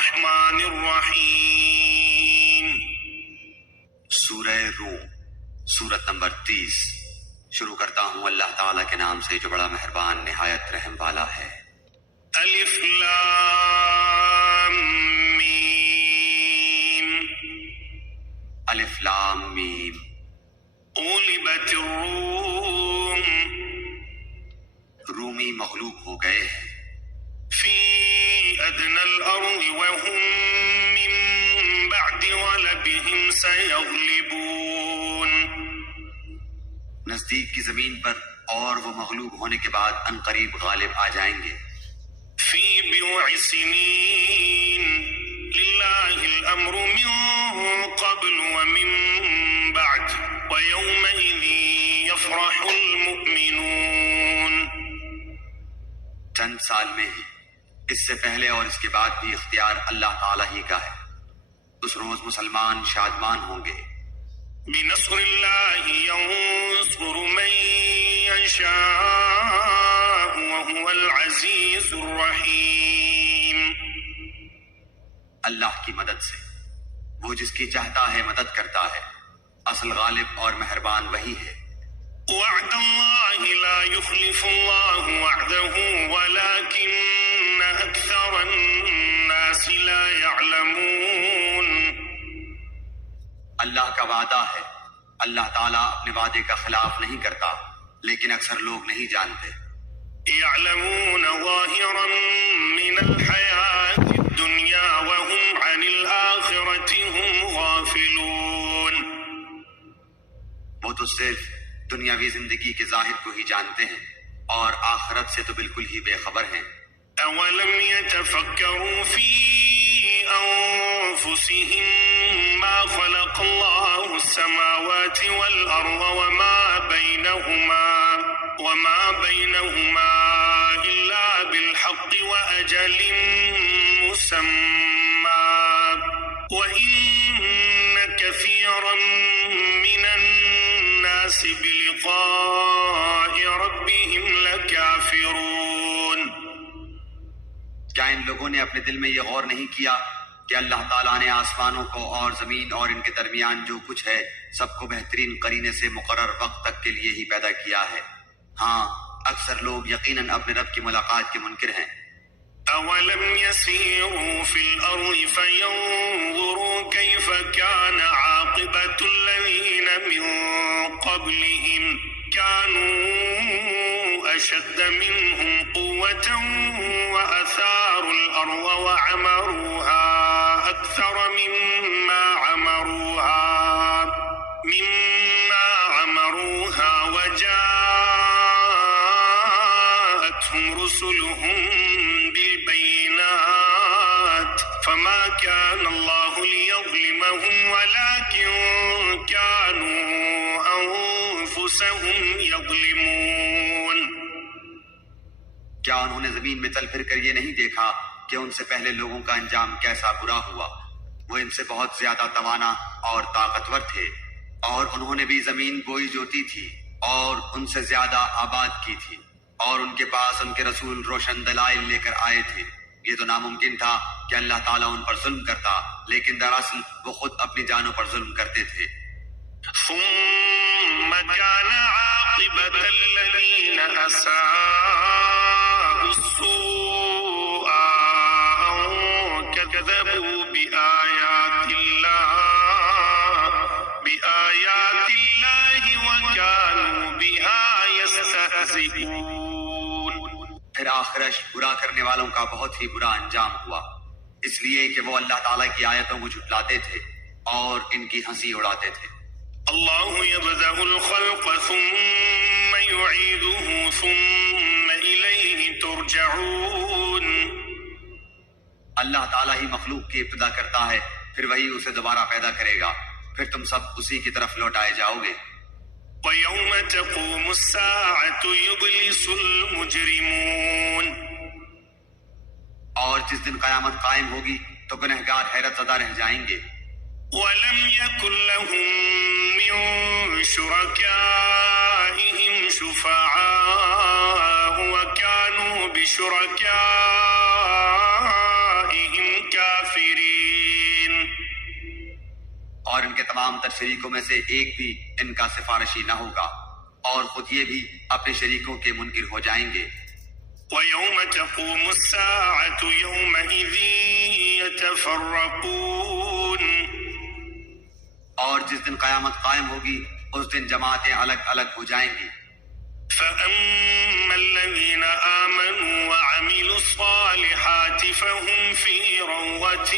الرحمن الرحیم۔ سورہ روم، سورت نمبر 30۔ شروع کرتا ہوں اللہ تعالیٰ کے نام سے جو بڑا مہربان نہایت رحم والا ہے۔ الف لام میم۔ الف لام میم۔ غلبت الروم، رومی مغلوب ہو گئے ہیں، فی ادنى الارض وهم من بعد غلبهم سيغلبون، نزدیک کی زمین پر، اور وہ مغلوب ہونے کے بعد عنقریب غالب آ جائیں گے۔ فی بضع سنین للہ الامر من قبل ومن بعد ویومئذ یفرح المؤمنون، چند سال میں ہی، اس سے پہلے اور اس کے بعد بھی اختیار اللہ تعالیٰ ہی کا ہے۔ اس روز مسلمان شادمان ہوں گے۔ بنصر اللہ ینصر من یشاء وهو العزیز الرحیم، اللہ کی مدد سے، وہ جس کی چاہتا ہے مدد کرتا ہے، اصل غالب اور مہربان وہی ہے۔ وعد اللہ لا يخلف اللہ وعده ولكن اکثر الناس لا يعلمون، اللہ کا وعدہ ہے، اللہ تعالیٰ اپنے وعدے کا خلاف نہیں کرتا، لیکن اکثر لوگ نہیں جانتے۔ يعلمون ظاہرا من الحیاة الدنیا وهم عن الآخرة هم غافلون، وہ تو صرف دنیاوی زندگی کے ظاہر کو ہی جانتے ہیں اور آخرت سے تو بالکل ہی بے خبر ہیں۔ اولم يتفکروا فی انفسهم ما خلق اللہ السماوات والارض وما بینہما الا بالحق واجل مسمى وان کثیرا من الناس بلقاء ربهم لکافرون، کیا ان لوگوں نے اپنے دل میں یہ غور نہیں کیا کہ اللہ تعالیٰ نے آسمانوں کو اور زمین اور ان کے درمیان جو کچھ ہے سب کو بہترین قرینے سے مقرر وقت تک کے لیے ہی پیدا کیا ہے؟ ہاں، اکثر لوگ یقیناً اپنے رب کی ملاقات کے منکر ہیں۔ اولم يسيروا في الارض فينظروا كيف كان عاقبة الذين من قبلهم كانوا اشد منهم قوة واثاروا الارض وعمروها اكثر مما عمروها وجاءتهم رسلهم بالبينات فما كان الله ليظلمهم ولكن كانوا أنفسهم يظلمون، کیا انہوں نے زمین میں چل پھر کر یہ نہیں دیکھا کہ ان سے پہلے لوگوں کا انجام کیسا برا ہوا؟ وہ ان سے بہت زیادہ توانا اور طاقتور تھے، اور انہوں نے بھی زمین بوئی جوتی تھی اور ان سے زیادہ آباد کی تھی، اور ان کے پاس ان کے رسول روشن دلائل لے کر آئے تھے۔ یہ تو ناممکن تھا کہ اللہ تعالیٰ ان پر ظلم کرتا، لیکن دراصل وہ خود اپنی جانوں پر ظلم کرتے تھے۔ ثم كان عاقبة الذين أساءوا السوء أن كذبوا بآيات الله وكانوا بها يستهزئون، پھر آخرش برا کرنے والوں کا بہت ہی برا انجام ہوا، اس لیے کہ وہ اللہ تعالیٰ کی آیتوں کو جھٹلاتے تھے اور ان کی ہنسی اڑاتے تھے۔ اللہ یبدأ الخلق ثم يعيده ثم إلیہ ترجعون، اللہ تعالیٰ ہی مخلوق کی ابتدا کرتا ہے، پھر وہی اسے دوبارہ پیدا کرے گا، پھر تم سب اسی کی طرف لوٹائے جاؤ گے۔ وَيَوْمَ تَقُومُ السَّاعَةُ يُبْلِسُ الْمُجْرِمُونَ، اور جس دن قیامت قائم ہوگی تو گنہگار حیرت زدہ رہ جائیں گے۔ وَلَمْ يَكُنْ لَهُم مِّن شُرَكَائِهِمْ شُفَعَاءُ وَكَانُوا بِشُرَكَائِهِمْ الكافرين. اور ان کے تمام تر شریکوں میں سے ایک بھی ان کا سفارشی نہ ہوگا، اور خود یہ بھی اپنے شریکوں کے منکر ہو جائیں گے۔ ويوم تقوم الساعة يومئذ يتفرقون. اور جس دن قیامت قائم ہوگی اس دن جماعتیں الگ الگ ہو جائیں گی۔ فأما الذين آمنوا وعملوا الصالحات فهم في روضة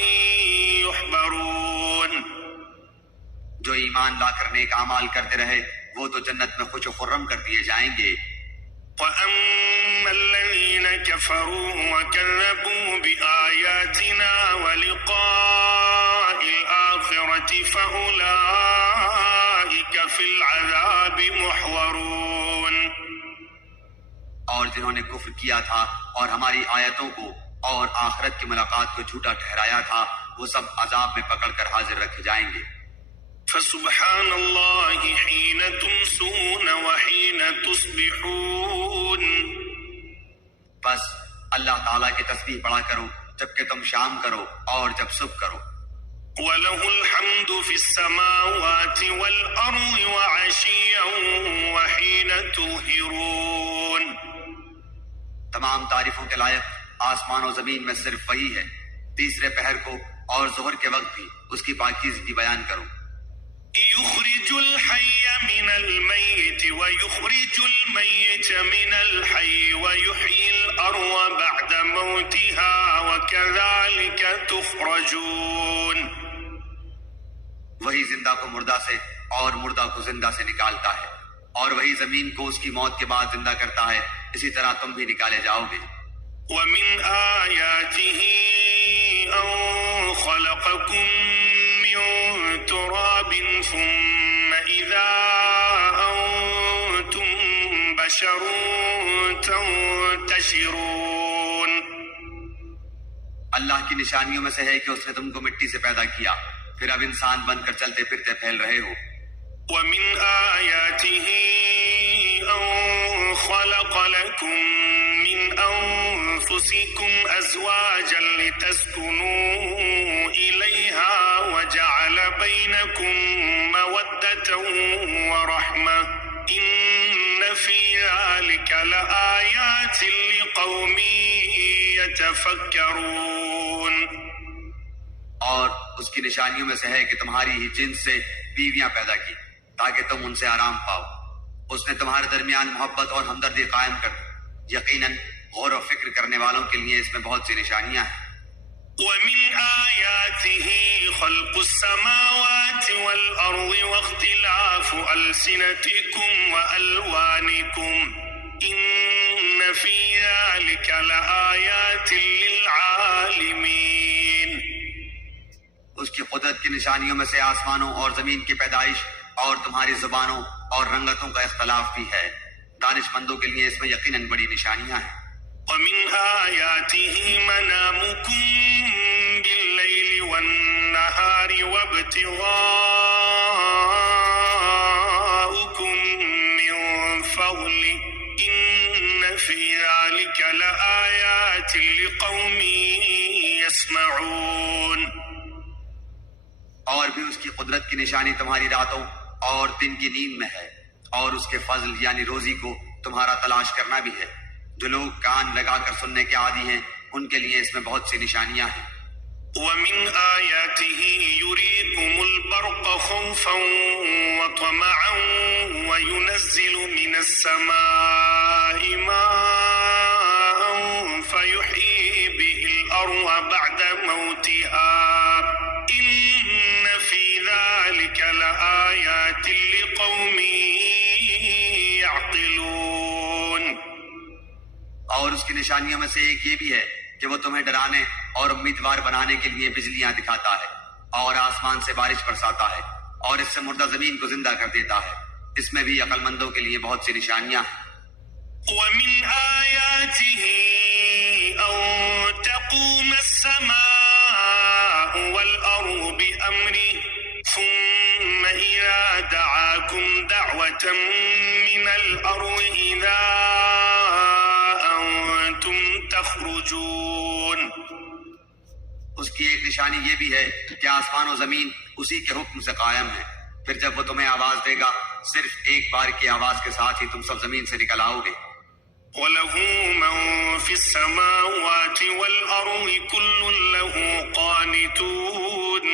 يحبرون. جو ایمان لا کر نیک اعمال کرتے رہے وہ تو جنت میں خوش و خرم کر دیے جائیں گے۔ وأما الذين كفروا وكذبوا بآياتنا ولقاء الآخرة فأولئك في العذاب محضرون. اور جنہوں نے کفر کیا تھا اور ہماری آیتوں کو اور آخرت کی ملاقات کو جھوٹا ٹھہرایا تھا وہ سب عذاب میں پکڑ کر حاضر رکھے جائیں گے۔ فسبحان الله حين تمسون وحين تصبحون. بس اللہ تعالیٰ کی تسبیح پڑھا کرو جبکہ تم شام کرو اور جب صبح کرو۔ وله الحمد في السماوات والأرض وعشيا وحين تظهرون. تمام تعریفوں کے لائق آسمان و زمین میں صرف وہی ہے، تیسرے پہر کو اور ظہر کے وقت بھی اس کی پاکیزگی بیان کرو۔ يخرج الحي من الميت ويخرج الميت من الحي ويحيي الأرض بعد موتها وكذلك تخرجون. وہی زندہ کو مردہ سے اور مردہ کو زندہ سے نکالتا ہے، اور وہی زمین کو اس کی موت کے بعد زندہ کرتا ہے، اسی طرح تم بھی نکالے جاؤ گے۔ ومن آياته أن خلقكم من تراب ثم إذا أنتم بشر تنتشرون. اللہ کی نشانیوں میں سے ہے کہ اس نے تم کو مٹی سے پیدا کیا، پھر اب انسان بن کر چلتے پھرتے پھیل رہے ہو۔ ومن آياته أن خلق لكم من أنفسكم أزواجا لتسكنوا إليها وجعل بينكم مودة ورحمة إن في ذلك لآيات لقوم يتفكرون. اور اس کی نشانیوں میں سے ہے کہ تمہاری ہی جنس سے بیویاں پیدا کی تاکہ تم ان سے آرام پاؤ۔ اس نے تمہارے درمیان محبت اور ہمدردی قائم کر دی، یقیناً غور و فکر کرنے والوں کے لیے اس میں بہت سی نشانیاں ہیں۔ ومن آياته خلق السماوات والأرض واختلاف ألسنتكم وألوانكم إن في ذلك لآيات للعالمين. اس کی قدرت کی نشانیوں میں سے آسمانوں اور زمین کی پیدائش اور تمہاری زبانوں اور رنگتوں کا اختلاف بھی ہے، دانش مندوں کے لیے اس میں یقیناً بڑی نشانیاں ہیں۔ ومن آياته منامكم بالليل والنهار وابتغاؤكم من فضله إن في ذلك لآيات لقوم يسمعون. اور بھی اس کی قدرت کی نشانی تمہاری راتوں اور دن کی نیند میں ہے، اور اس کے فضل یعنی روزی کو تمہارا تلاش کرنا بھی ہے۔ جو لوگ کان لگا کر سننے کے عادی ہیں ان کے لیے اس میں بہت سی نشانیاں ہیں۔ ومن آياته يريكم البرق خوفا وطمعا وينزل من السماء ماء فيحيي به الأرض بعد موتها إن في ذلك لآيات لقوم يعقلون. اور اس کی نشانیوں میں سے ایک یہ بھی ہے کہ وہ تمہیں ڈرانے اور امیدوار بنانے کے لیے بجلیاں دکھاتا ہے اور آسمان سے بارش برساتا ہے اور اس سے مردہ زمین کو زندہ کر دیتا ہے، اس میں بھی عقل مندوں کے لیے بہت سی نشانیاں ہیں۔ ومن آياته أن تقوم السماء والأرض بأمره ثم إذا دعاكم دعوة من الأرض إذا أنتم تخرجون. اس کی ایک نشانی یہ بھی ہے کہ آسمان و زمین اسی کے حکم سے قائم ہے. پھر جب وہ تمہیں آواز دے گا صرف ایک بار کی آواز کے ساتھ ہی تم سب زمین سے نکل آؤ گے. وَلَهُ مَن فِي السَّمَاوَاتِ وَالْأَرْضِ كُلٌّ لَهُ قَانِتُونَ.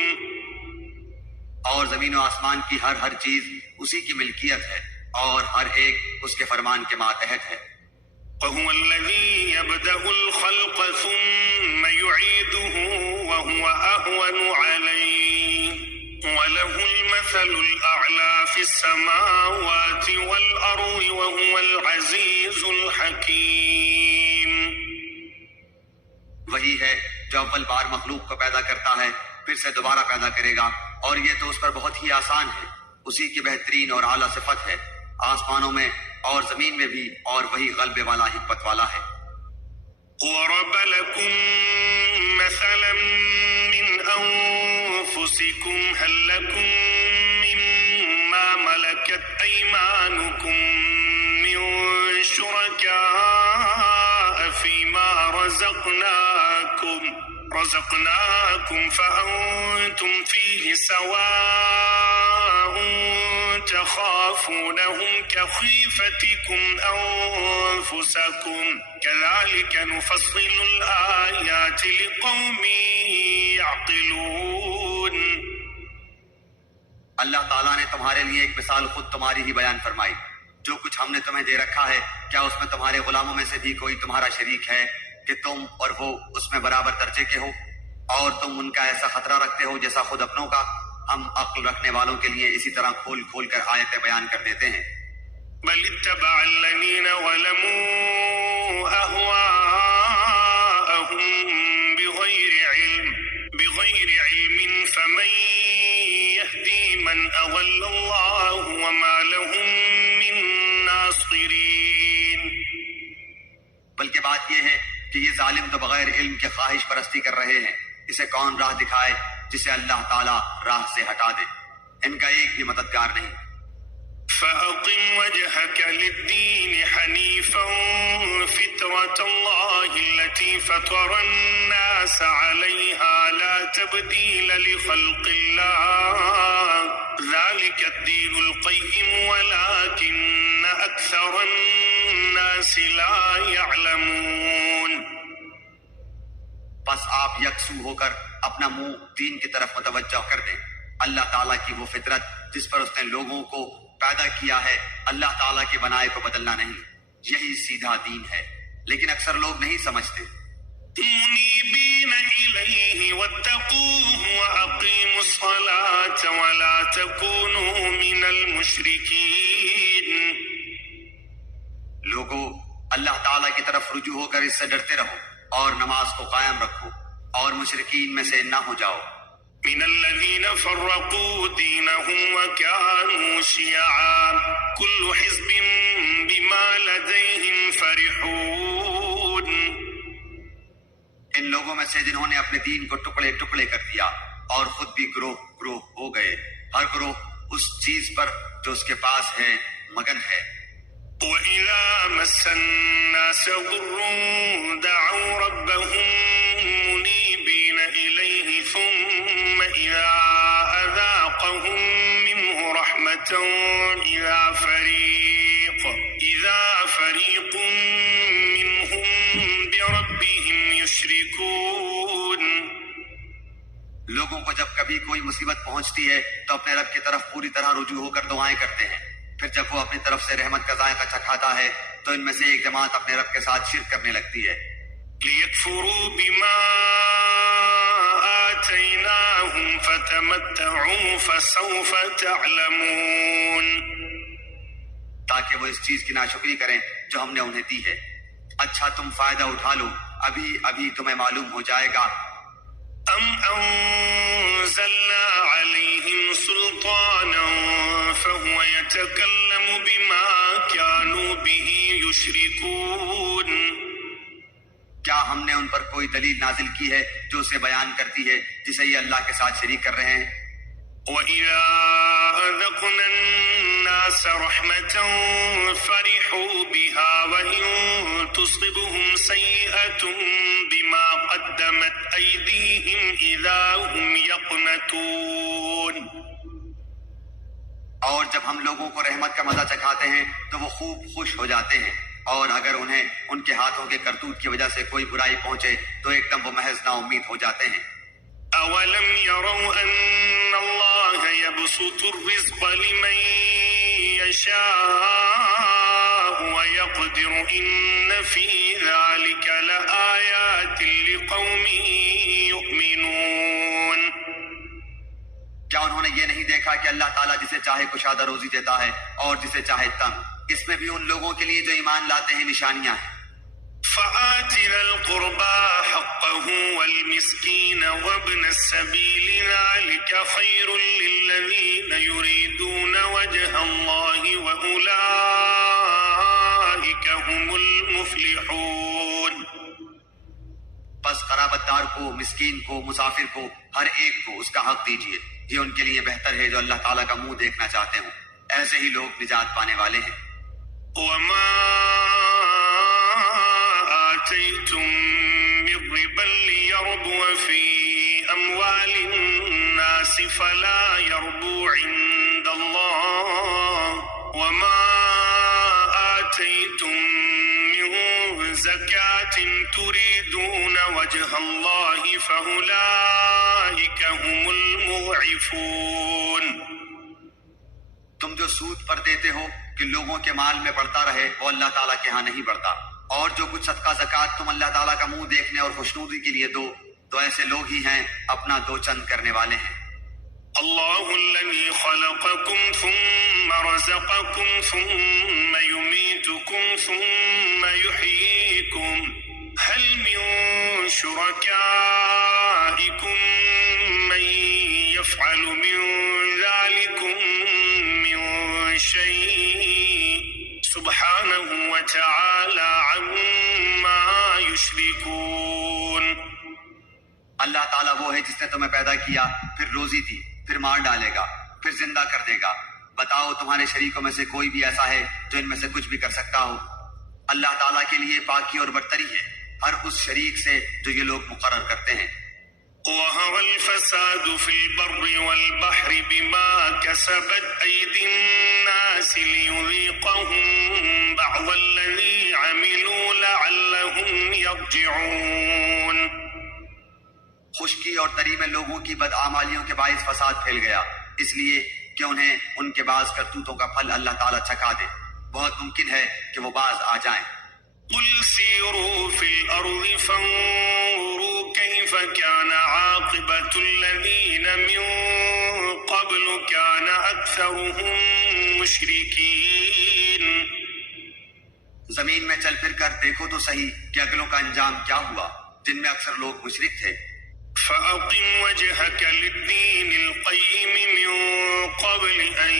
اور زمین و آسمان کی ہر چیز اسی کی ملکیت ہے اور ہر ایک اس کے فرمان کے ماتحت ہے. وَهُوَ الَّذِي يَبْدَأُ الْخَلْقَ ثُمَّ يُعِيدُهُ وَهُوَ أَهْوَنُ عَلَيْهِ وَلَهُ الْمَثَلُ الْأَعْلَى فِي السَّمَاوَاتِ وَالْأَرْضِ وَهُوَ الْعَزِيزُ الْحَكِيمُ. وہی ہے جو اول بار مخلوق کو پیدا کرتا ہے پھر سے دوبارہ پیدا کرے گا اور یہ تو اس پر بہت ہی آسان ہے. اسی کی بہترین اور اعلیٰ صفت ہے آسمانوں میں اور زمین میں بھی، اور وہی غلبے والا حکمت والا ہے. وَضَرَبَ لَكُم مَّثَلًا مِّنْ أَنفُسِكُمْ هَل لَّكُم مِّمَّا مَلَكَتْ أَيْمَانُكُم مِّن شُرَكَاءَ فِيمَا رَزَقْنَاكُمْ فَأَنتُمْ فِيهِ سَوَاءٌ تَخَافُونَهُمْ كَخِيفَتِكُمْ أَنفُسَكُمْ كَذَلِكَ نُفَصِّلُ الْآيَاتِ لِقَوْمٍ يَعْقِلُونَ. اللہ تعالیٰ نے تمہارے لیے ایک مثال خود تمہاری ہی بیان فرمائی. جو کچھ ہم نے تمہیں دے رکھا ہے کیا اس میں تمہارے غلاموں میں سے بھی کوئی تمہارا شریک ہے کہ تم اور وہ اس میں برابر درجے کے ہو، اور تم ان کا ایسا خطرہ رکھتے ہو جیسا خود اپنوں کا؟ ہم عقل رکھنے والوں کے لیے اسی طرح کھول کھول کر آیتیں بیان کر دیتے ہیں. بل اتبع الذين ظلموا أهواءهم بغير علم فمن يهدي من أضل الله وما لهم من ناصرين. بلکہ بات یہ ہے کہ یہ ظالم تو بغیر علم کے خواہش پرستی کر رہے ہیں. اسے کون راہ دکھائے جسے اللہ تعالیٰ راہ سے ہٹا دے؟ ان کا ایک بھی مددگار نہیں. فأقم وجهك للدين حنيفا فطرة الله التي فطر الناس عليها لا تبديل لخلق الله ذلك الدين القيم ولكن أكثر الناس لا يعلمون. بس آپ یکسو ہو کر اپنا منہ دین کی طرف متوجہ کر دیں. اللہ تعالیٰ کی وہ فطرت جس پر اس نے لوگوں کو پیدا کیا ہے، اللہ تعالیٰ کے بنائے کو بدلنا نہیں، یہی سیدھا دین ہے، لیکن اکثر لوگ نہیں سمجھتے. منيبين إليه واتقوه وأقيموا الصلاة ولا تكونوا من المشركين. لوگو اللہ تعالیٰ کی طرف رجوع ہو کر اس سے ڈرتے رہو اور نماز کو قائم رکھو اور مشرکین میں سے نہ ہو جاؤ. من الذين فرقوا دينهم وكانوا شيعا كل حزب بما لديهم فرحون. ان لوگوں میں سے جنہوں نے اپنے دین کو ٹکڑے ٹکڑے کر دیا اور خود بھی گروہ گروہ ہو گئے، ہر گروہ اس چیز پر جو اس کے پاس ہے مگن ہے. وَإِذَا مَسَّ النَّاسَ ضُرٌّ دَعَوْا رَبَّهُم مُنِيبِينَ إِلَيْهِ ثُمَّ إِذَا أَذَاقَهُم مِّنْهُ رَحْمَةً إِذَا فَرِيقٌ مِّنْهُم بِرَبِّهِمْ يُشْرِكُونَ. لوگوں کو جب کبھی کوئی مصیبت پہنچتی ہے تو اپنے رب کی طرف پوری طرح رجوع ہو کر دعائیں کرتے ہیں. پھر جب وہ اپنی طرف سے رحمت کا ذائقہ چکھاتا ہے تو ان میں سے ایک جماعت اپنے رب کے ساتھ شرک کرنے لگتی ہے. لِيَكْفُرُوا بِمَا آتَيْنَاهُمْ فَتَمَتَّعُوا فَسَوْفَ تَعْلَمُونَ. تاکہ وہ اس چیز کی ناشکری کریں جو ہم نے انہیں دی ہے. اچھا تم فائدہ اٹھا لو، ابھی ابھی تمہیں معلوم ہو جائے گا. أَمْ أَنزَلْنَا عَلَيْهِمْ سُلْطَانًا فَهُوَ يَتَكَلَّمُ بِمَا كَانُوا بِهِ يُشْرِكُونَ. کیا ہم نے ان پر کوئی دلیل نازل کی ہے جو اسے بیان کرتی ہے جسے یہ اللہ کے ساتھ شریک کر رہے ہیں؟ وَإِذَا أَذَقْنَا النَّاسَ رَحْمَةً فَرِحُوا بِهَا وَإِن تُصِبْهُمْ سَيِّئَةٌ بما قدمت أيديهم إذا هم يقنطون. اور جب ہم لوگوں کو رحمت کا مزہ چکھاتے ہیں تو وہ خوب خوش ہو جاتے ہیں، اور اگر انہیں ان کے ہاتھوں کے کرتوت کی وجہ سے کوئی برائی پہنچے تو ایک دم وہ محض نا امید ہو جاتے ہیں۔ أولم يروا أن الله يبسط الرزق لمن يشاء ويقدر إن في ذلك لآيات لقوم يؤمنون. کیا انہوں نے یہ نہیں دیکھا کہ اللہ تعالیٰ جسے چاہے کشادہ روزی دیتا ہے اور جسے چاہے تنگ؟ اس میں بھی ان لوگوں کے لیے جو ایمان لاتے ہیں نشانیاں ہیں۔ فآت ذا القربى حقه والمسكين وابن السبيل ذلك خير للذين يريدون وجه الله وأولئك هم المفلحون. بس قرابت دار کو، مسکین کو، مسافر کو، ہر ایک کو اس کا حق دیجیے، یہ ان کے لیے بہتر ہے جو اللہ تعالیٰ کا منہ دیکھنا چاہتے ہوں، ایسے ہی لوگ نجات پانے والے ہیں۔ وما آتيتم من ربا ليربو في أموال الناس فلا يربو عند الله وما آتيتم من زكاة تريدون وجه الله فأولئك هم المضعفون. تم جو سود پر دیتے ہو کہ لوگوں کے مال میں بڑھتا رہے وہ اللہ تعالیٰ کے ہاں نہیں بڑھتا، اور جو کچھ صدقہ زکوٰۃ تم اللہ تعالیٰ کا منہ دیکھنے اور خوشنودی کے لیے دو تو ایسے لوگ ہی ہیں اپنا دو چند کرنے والے ہیں۔ الله الذي خلقكم ثم رزقكم ثم يميتكم ثم يحييكم هل من شركائكم من يفعل من ذلكم من شيء سبحانه وتعالى عما يشركون. اللہ تعالیٰ وہ ہے جس نے تمہیں پیدا کیا، پھر روزی دی، پھر مار ڈالے گا، پھر زندہ کر دے گا۔ بتاؤ تمہارے شریکوں میں سے کوئی بھی ایسا ہے جو ان میں سے کچھ بھی کر سکتا ہو؟ اللہ تعالیٰ کے لیے پاکی اور برتری ہے ہر اس شریک سے جو یہ لوگ مقرر کرتے ہیں۔ ظهر الفساد في البر والبحر بما كسبت أيدي الناس ليذيقهم بعض الذي عملوا لعلهم يرجعون. خشکی اور تری میں لوگوں کی بدعمالیوں کے باعث فساد پھیل گیا، اس لیے کہ انہیں ان کے بعض کرتوتوں کا پھل اللہ تعالیٰ چکھا دے، بہت ممکن ہے کہ وہ باز آ جائیں۔ قل سيروا في الأرض فانظروا كيف كان عاقبة الذين من قبل كان أكثرهم مشركين. زمین میں چل پھر کر دیکھو تو صحیح کہ اگلوں کا انجام کیا ہوا، جن میں اکثر لوگ مشرک تھے۔ فأقم وجهك للدين القيم من قبل أن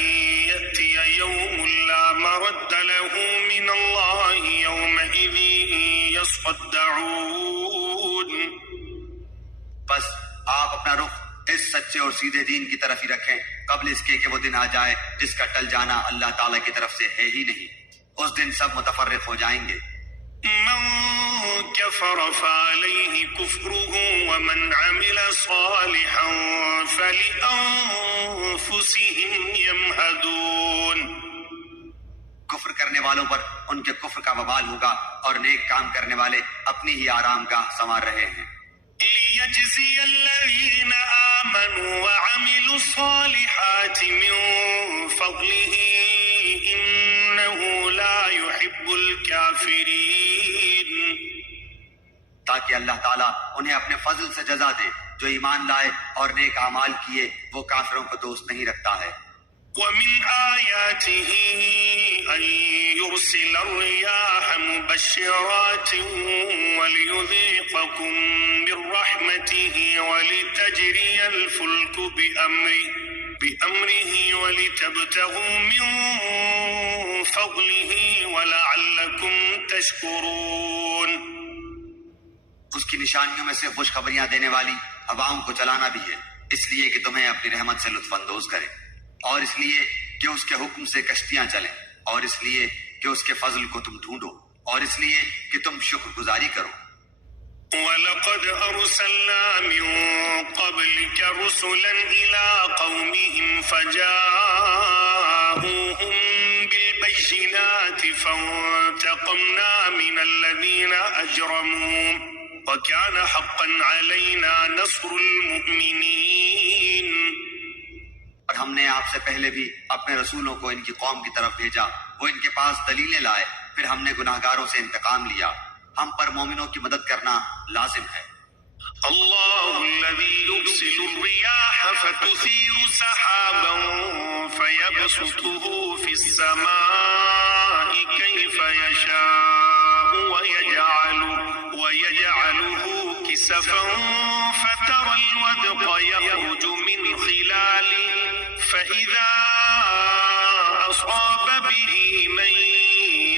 يأتي يوم لا مرد له من الله يومئذ يصدعون. بس آپ اپنا رخ اس سچے اور سیدھے دین کی طرف ہی رکھیں قبل اس کے کہ وہ دن آ جائے جس کا ٹل جانا اللہ تعالیٰ کی طرف سے ہے ہی نہیں۔ اس دن سب متفرق ہو جائیں گے۔ من كفر فعليه كفره ومن عمل صالحا فلأنفسهم يمهدون. کفر کرنے والوں پر ان کے کفر کا وبال ہوگا اور نیک کام کرنے والے اپنی ہی آرام گاہ سنوار رہے ہیں۔ ليجزي الذين آمنوا وعملوا الصالحات من فضله إنه لا يحب الكافرين. تاکہ اللہ تعالیٰ انہیں اپنے فضل سے جزا دے، جو ایمان لائے اور نیک اعمال کیے وہ کافروں کو دوست نہیں رکھتا ہے۔ ومن آياته أن يرسل الرياح مبشرات وليذيقكم من رحمته ولتجري الفلك بأمره ولتبتغوا من فضله ولعلكم تشكرون. اس کی نشانیوں میں سے خوشخبریاں دینے والی ہواؤں کو چلانا بھی ہے، اس لیے کہ تمہیں اپنی رحمت سے لطف اندوز کرے، اور اس لیے کہ اس کے حکم سے کشتیاں چلیں، اور اس لیے کہ اس کے فضل کو تم ڈھونڈو، اور اس لیے کہ تم شکر گزاری کرو۔ وَلَقَدْ أَرْسَلْنَا مِن قَبْلِكَ رُسُلًا إِلَىٰ قَوْمِهِمْ فَجَاءُوهُم بِالْبَيِّنَاتِ فَانتَقَمْنَا مِنَ الَّذِينَ أَجْرَمُوا وَكَانَ حَقًّا عَلَيْنَا نَصْرُ الْمُؤْمِنِينَ۔ اور ہم نے آپ سے پہلے بھی اپنے رسولوں کو ان کی قوم کی طرف بھیجا، وہ ان کے پاس دلیلیں لائے، پھر ہم نے گناہگاروں سے انتقام لیا۔ ہم پر مومنوں کی مدد کرنا لازم ہے۔ اللہ الذی یرسل الرياح فتثیر سحابا فیبسطه فی السماء کیف یشاء ویجعله کسفا فترى الودق یخرج من خلاله فإذا أصاب به من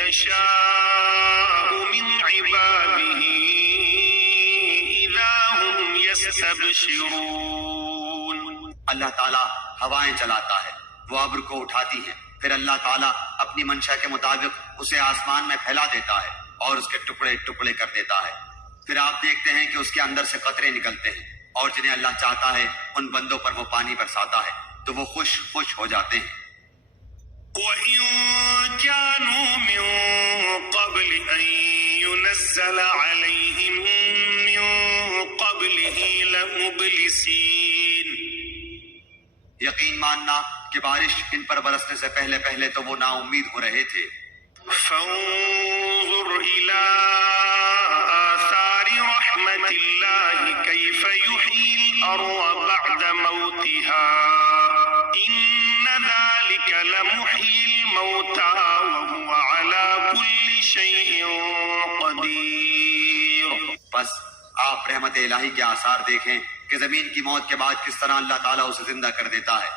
يشاء من عباده إذا هم يستبشرون۔ اللہ تعالیٰ ہوائیں چلاتا ہے، وہ ابر کو اٹھاتی ہیں، پھر اللہ تعالیٰ اپنی منشا کے مطابق اسے آسمان میں پھیلا دیتا ہے اور اس کے ٹکڑے ٹکڑے کر دیتا ہے۔ پھر آپ دیکھتے ہیں کہ اس کے اندر سے قطرے نکلتے ہیں، اور جنہیں اللہ چاہتا ہے ان بندوں پر وہ پانی برساتا ہے تو وہ خوش ہو جاتے ہیں۔ وَإِن كَانُوا مِن قَبْلِ أَن يُنَزَّلَ عَلَيْهِم مِّن قَبْلِهِ لَمُبْلِسِينَ۔ یقین ماننا کہ بارش ان پر برسنے سے پہلے تو وہ نا امید ہو رہے تھے۔ فانظر إلى آثار رحمة الله كيف يحيي الأرض بعد موتها إن ذلك لمحيي الموتى وهو على كل شيء قدير۔ بس آپ رحمت الہی کے آثار دیکھیں کہ زمین کی موت کے بعد کس طرح اللہ تعالیٰ اسے زندہ کر دیتا ہے۔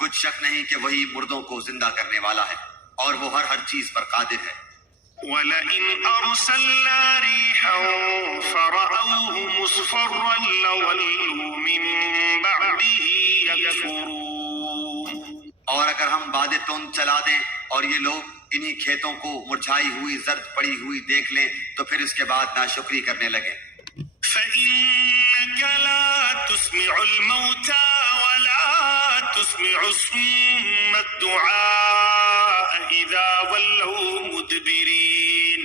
کچھ شک نہیں کہ وہی مردوں کو زندہ کرنے والا ہے اور وہ ہر چیز پر قادر ہے۔ وَلَئِنْ أَرْسَلْنَا رِيحًا فَرَأَوْهُ مُصْفَرًّا لَوَلُّوا مِن بَعْدِهِ يَكْفُرُونَ۔ اور اگر ہم باد تند چلا دیں اور یہ لوگ انہی کھیتوں کو مرجھائی ہوئی زرد پڑی ہوئی دیکھ لیں تو پھر اس کے بعد ناشکری کرنے لگیں۔ فَإِنَّكَ لَا تُسْمِعُ الْمَوْتَى وَلَا تُسْمِعُ الصُّمَّ الدُّعَاءَ إِذَا وَلَّوْا مُدْبِرِينَ۔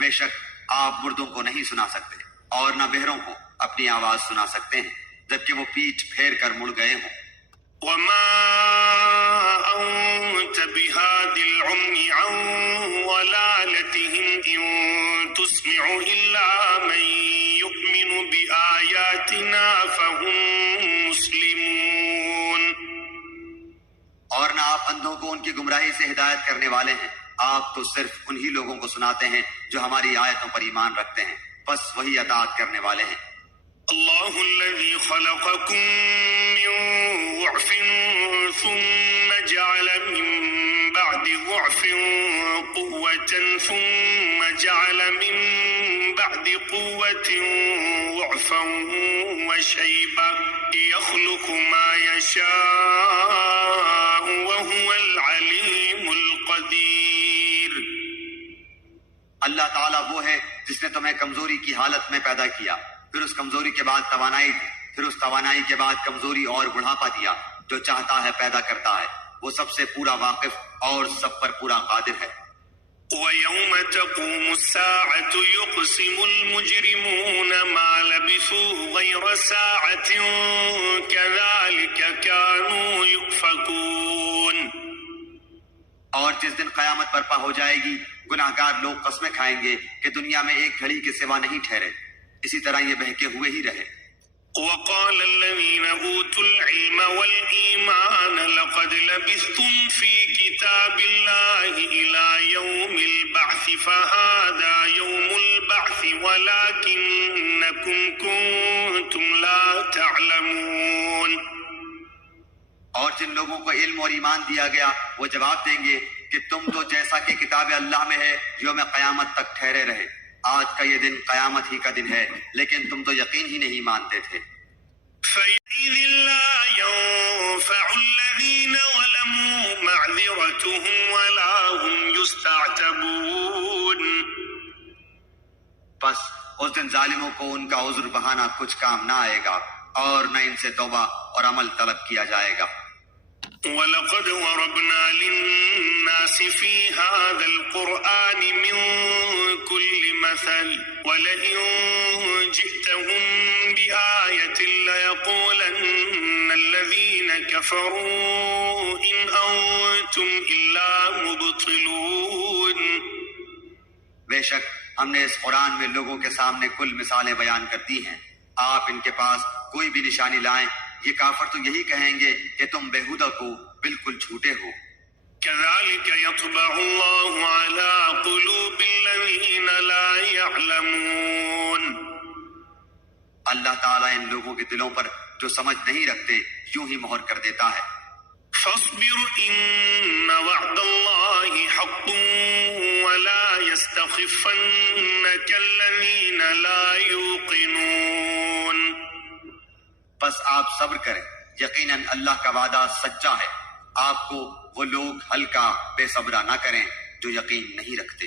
بے شک آپ مردوں کو نہیں سنا سکتے اور نہ بہروں کو اپنی آواز سنا سکتے ہیں جبکہ وہ پیٹھ پھیر کر مڑ گئے ہوں۔ وَمَا أَنْتَ بِهَادِ الْعُمْيِ عَنْ ضَلَالَتِهِمْ إِنْ تُسْمِعُ إِلَّا مَنْ يُؤْمِنُ بِآيَاتِنَا فَهُمْ مُسْلِمُونَ۔ اور نہ آپ اندھوں کو ان کی گمراہی سے ہدایت کرنے والے ہیں، آپ تو صرف انہی لوگوں کو سناتے ہیں جو ہماری آیتوں پر ایمان رکھتے ہیں، بس وہی اطاعت کرنے والے ہیں۔ اللہ الذي خلقكم من ضعف ثم جعل من بعد ضعف قوة ثم جعل من بعد قوة ضعفا وشيبا يخلق ما يشاء وهو العليم القدير۔ اللہ تعالیٰ وہ ہے جس نے تمہیں کمزوری کی حالت میں پیدا کیا، پھر اس کمزوری کے بعد توانائی دی، پھر اس توانائی کے بعد کمزوری اور بڑھاپا دیا، جو چاہتا ہے پیدا کرتا ہے، وہ سب سے پورا واقف اور سب پر پورا قادر ہے۔ وَيَوْمَ تَقُومُ السَّاعَةُ يُقْسِمُ الْمُجْرِمُونَ مَا لَبِثُوا غَيْرَ سَاعَةٍ كَذَلِكَ كَانُوا يُؤْفَكُونَ۔ اور جس دن قیامت برپا ہو جائے گی گناہگار لوگ قسمیں کھائیں گے کہ دنیا میں ایک گھڑی کے سوا نہیں ٹھہرے، اسی طرح یہ بہکے ہوئے ہی رہے۔ وقال الذين أوتوا العلم والإيمان لقد لبثتم في كتاب الله إلى يوم البعث فهذا يوم البعث ولكنكم كنتم لا تعلمون۔ اور جن لوگوں کو علم اور ایمان دیا گیا وہ جواب دیں گے کہ تم تو جیسا کہ کتاب اللہ میں ہے یوم قیامت تک ٹھہرے رہے، آج کا یہ دن قیامت ہی کا دن ہے لیکن تم تو یقین ہی نہیں مانتے تھے۔ فَإِذِ لَا يَنفَعُ الَّذِينَ ظَلَمُوا مَعْذِرَتُهُمْ وَلَا هُمْ يُسْتَعْتَبُونَ۔ بس اس دن ظالموں کو ان کا عذر بہانا کچھ کام نہ آئے گا اور نہ ان سے توبہ اور عمل طلب کیا جائے گا۔ وَلَقَدْ ضَرَبْنَا لِلنَّاسِ فِي هَذَا الْقُرْآنِ مِنْ كُلِّ مَثَلٍ وَلَئِنْ جِئْتَهُمْ بِآيَةٍ لَيَقُولَنَّ الَّذِينَ كَفَرُوا إِنْ أَنْتُمْ إِلَّا مُبْطِلُونَ۔ بے شک ہم نے اس قرآن میں لوگوں کے سامنے کل مثالیں بیان کر دی ہیں، آپ ان کے پاس کوئی بھی نشانی لائیں، یہ کافر تو یہی کہیں گے کہ تم بےہودہ کو بالکل جھوٹے ہو۔ كَذَلِكَ يَطْبَعُ اللَّهُ عَلَى قُلُوبِ الَّذِينَ لَا يَعْلَمُونَ۔ اللہ تعالیٰ ان لوگوں کے دلوں پر جو سمجھ نہیں رکھتے یوں ہی مہر کر دیتا ہے۔ فاصبر إن وعد الله حق ولا يستخفنك الذين لا يوقنون۔ بس آپ صبر کریں، یقیناً اللہ کا وعدہ سچا ہے، آپ کو وہ لوگ ہلکا بے صبرا نہ کریں جو یقین نہیں رکھتے۔